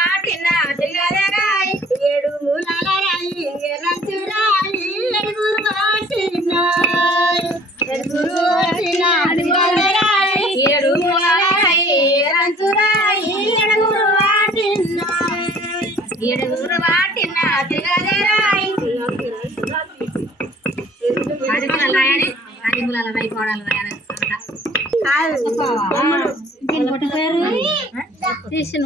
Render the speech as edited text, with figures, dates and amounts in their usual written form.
వాటిన తిరగరాయి ఏడు మూలాల రాయి రంచురాయి ఏడుగురు వాటిన తిరగరాయి ఏడు మూలాల రాయి రంచురాయి ఏడుగురు వాటిన తిరగరాయి తీసిన